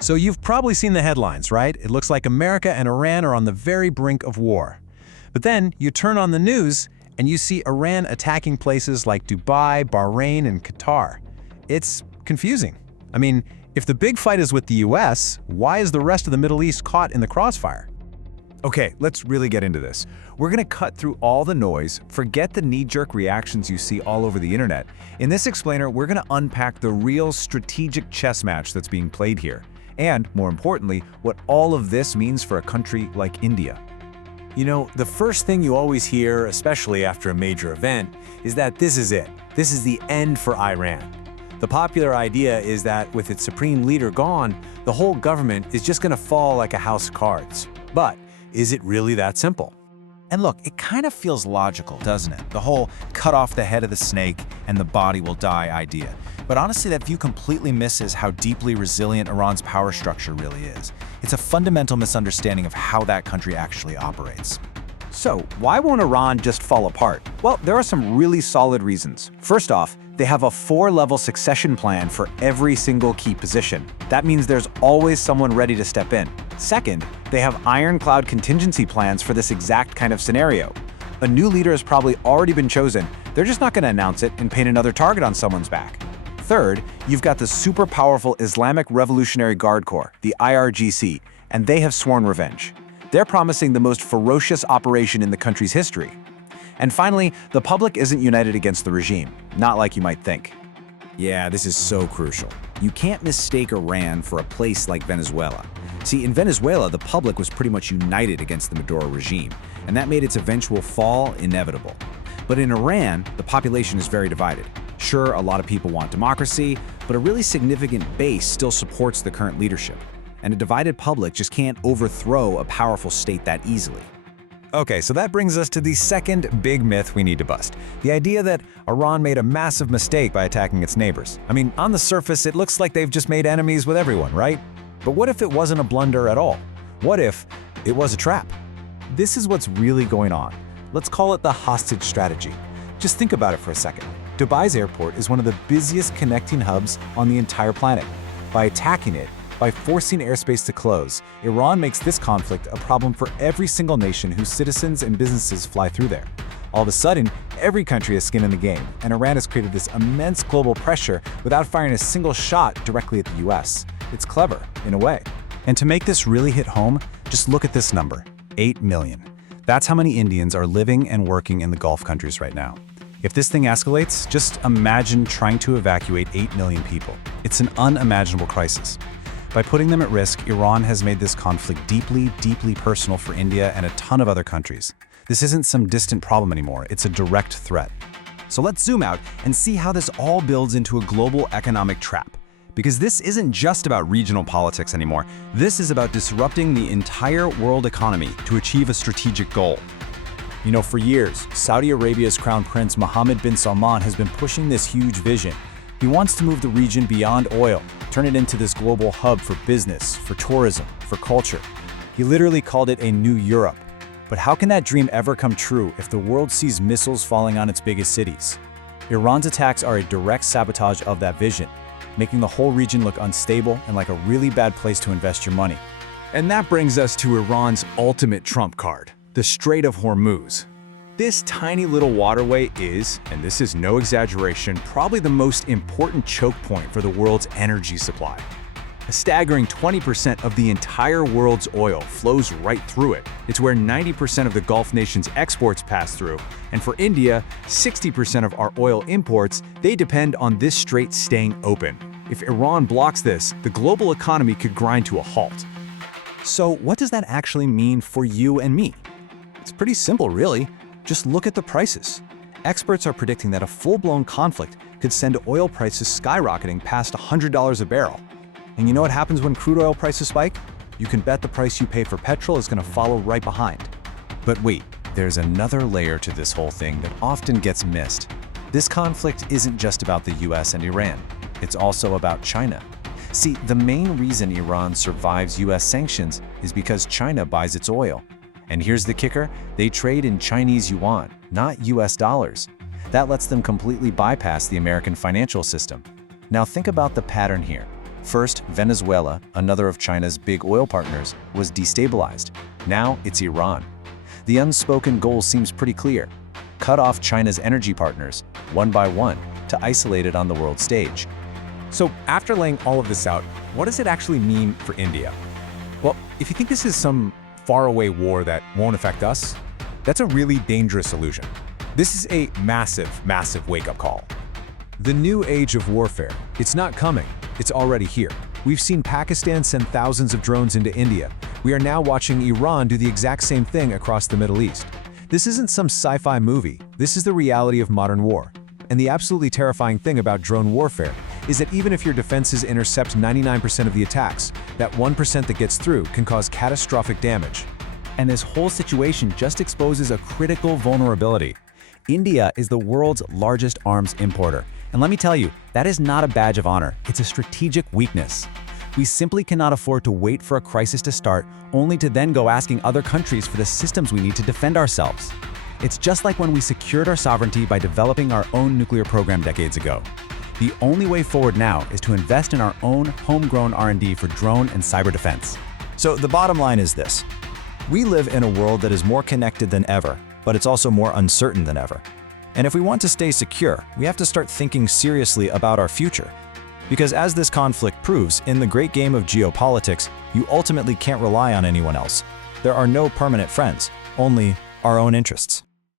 So you've probably seen the headlines, right? It looks like America and Iran are on the very brink of war. But then you turn on the news and you see Iran attacking places like Dubai, Bahrain, and Qatar. It's confusing. I mean, if the big fight is with the US, why is the rest of the Middle East caught in the crossfire? Okay, let's really get into this. We're going to cut through all the noise, forget the knee-jerk reactions you see all over the internet. In this explainer, we're going to unpack the real strategic chess match that's being played here. And, more importantly, what all of this means for a country like India. You know, the first thing you always hear, especially after a major event, is that this is it. This is the end for Iran. The popular idea is that with its supreme leader gone, the whole government is just going to fall like a house of cards. But is it really that simple? And look, it kind of feels logical, doesn't it? The whole cut off the head of the snake and the body will die idea. But honestly, that view completely misses how deeply resilient Iran's power structure really is. It's a fundamental misunderstanding of how that country actually operates. So, why won't Iran just fall apart? Well, there are some really solid reasons. First off, they have a 4-level succession plan for every single key position. That means there's always someone ready to step in. Second, they have ironclad contingency plans for this exact kind of scenario. A new leader has probably already been chosen. They're just not going to announce it and paint another target on someone's back. Third, you've got the super powerful Islamic Revolutionary Guard Corps, the IRGC, and they have sworn revenge. They're promising the most ferocious operation in the country's history. And finally, the public isn't united against the regime, not like you might think. Yeah, this is so crucial. You can't mistake Iran for a place like Venezuela. See, in Venezuela, the public was pretty much united against the Maduro regime, and that made its eventual fall inevitable. But in Iran, the population is very divided. Sure, a lot of people want democracy, but a really significant base still supports the current leadership. And a divided public just can't overthrow a powerful state that easily. Okay, so that brings us to the second big myth we need to bust. The idea that Iran made a massive mistake by attacking its neighbors. I mean, on the surface, it looks like they've just made enemies with everyone, right? But what if it wasn't a blunder at all? What if it was a trap? This is what's really going on. Let's call it the hostage strategy. Just think about it for a second. Dubai's airport is one of the busiest connecting hubs on the entire planet. By attacking it, by forcing airspace to close, Iran makes this conflict a problem for every single nation whose citizens and businesses fly through there. All of a sudden, every country has skin in the game, and Iran has created this immense global pressure without firing a single shot directly at the US. It's clever, in a way. And to make this really hit home, just look at this number, 8 million. That's how many Indians are living and working in the Gulf countries right now. If this thing escalates, just imagine trying to evacuate 8 million people. It's an unimaginable crisis. By putting them at risk, Iran has made this conflict deeply, deeply personal for India and a ton of other countries. This isn't some distant problem anymore, it's a direct threat. So let's zoom out and see how this all builds into a global economic trap. Because this isn't just about regional politics anymore. This is about disrupting the entire world economy to achieve a strategic goal. You know, for years, Saudi Arabia's Crown Prince Mohammed bin Salman has been pushing this huge vision. He wants to move the region beyond oil, turn it into this global hub for business, for tourism, for culture. He literally called it a new Europe. But how can that dream ever come true if the world sees missiles falling on its biggest cities? Iran's attacks are a direct sabotage of that vision, making the whole region look unstable and like a really bad place to invest your money. And that brings us to Iran's ultimate trump card, the Strait of Hormuz. This tiny little waterway is, and this is no exaggeration, probably the most important choke point for the world's energy supply. A staggering 20% of the entire world's oil flows right through it. It's where 90% of the Gulf nations' exports pass through, and for India, 60% of our oil imports, they depend on this strait staying open. If Iran blocks this, the global economy could grind to a halt. So what does that actually mean for you and me? It's pretty simple, really. Just look at the prices. Experts are predicting that a full-blown conflict could send oil prices skyrocketing past $100 a barrel. And you know what happens when crude oil prices spike? You can bet the price you pay for petrol is going to follow right behind. But wait, there's another layer to this whole thing that often gets missed. This conflict isn't just about the US and Iran. It's also about China. See, the main reason Iran survives US sanctions is because China buys its oil. And here's the kicker, they trade in Chinese yuan, not US dollars. That lets them completely bypass the American financial system. Now think about the pattern here. First, Venezuela, another of China's big oil partners, was destabilized. Now it's Iran. The unspoken goal seems pretty clear: cut off China's energy partners, one by one, to isolate it on the world stage. So after laying all of this out, what does it actually mean for India? Well, if you think this is some faraway war that won't affect us, that's a really dangerous illusion. This is a massive, massive wake-up call. The new age of warfare, it's not coming, it's already here. We've seen Pakistan send thousands of drones into India. We are now watching Iran do the exact same thing across the Middle East. This isn't some sci-fi movie, this is the reality of modern war. And the absolutely terrifying thing about drone warfare is that even if your defenses intercept 99% of the attacks, that 1% that gets through can cause catastrophic damage. And this whole situation just exposes a critical vulnerability. India is the world's largest arms importer. And let me tell you, that is not a badge of honor, it's a strategic weakness. We simply cannot afford to wait for a crisis to start, only to then go asking other countries for the systems we need to defend ourselves. It's just like when we secured our sovereignty by developing our own nuclear program decades ago. The only way forward now is to invest in our own homegrown R&D for drone and cyber defense. So the bottom line is this: we live in a world that is more connected than ever, but it's also more uncertain than ever. And if we want to stay secure, we have to start thinking seriously about our future. Because as this conflict proves, in the great game of geopolitics, you ultimately can't rely on anyone else. There are no permanent friends, only our own interests.